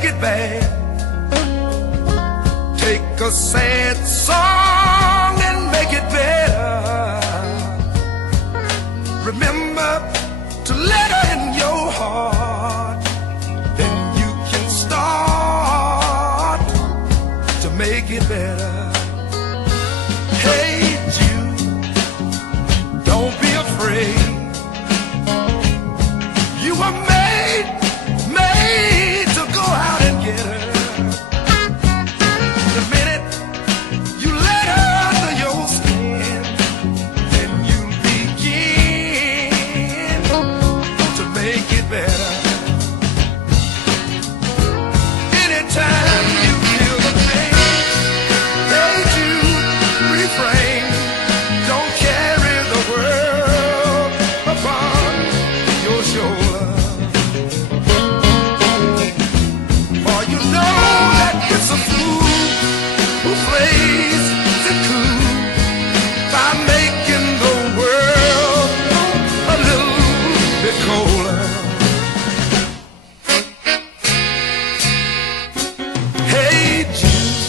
make it bad. Take a sad song and make it better. Remember to let her in your heart. Then you can start to make it better. Hey Jude, don't be afraid. You were made to go out and get her. The minute you let her under your skin, then you begin to make it better. Anytime you feel the pain, hey Jude, refrain. Don't carry the world upon your shoulder. For you know that it's a fool who plays it cool by making the world a little bit colder. Hey Jude,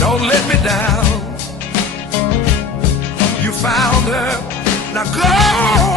don't let me down. You found her, now go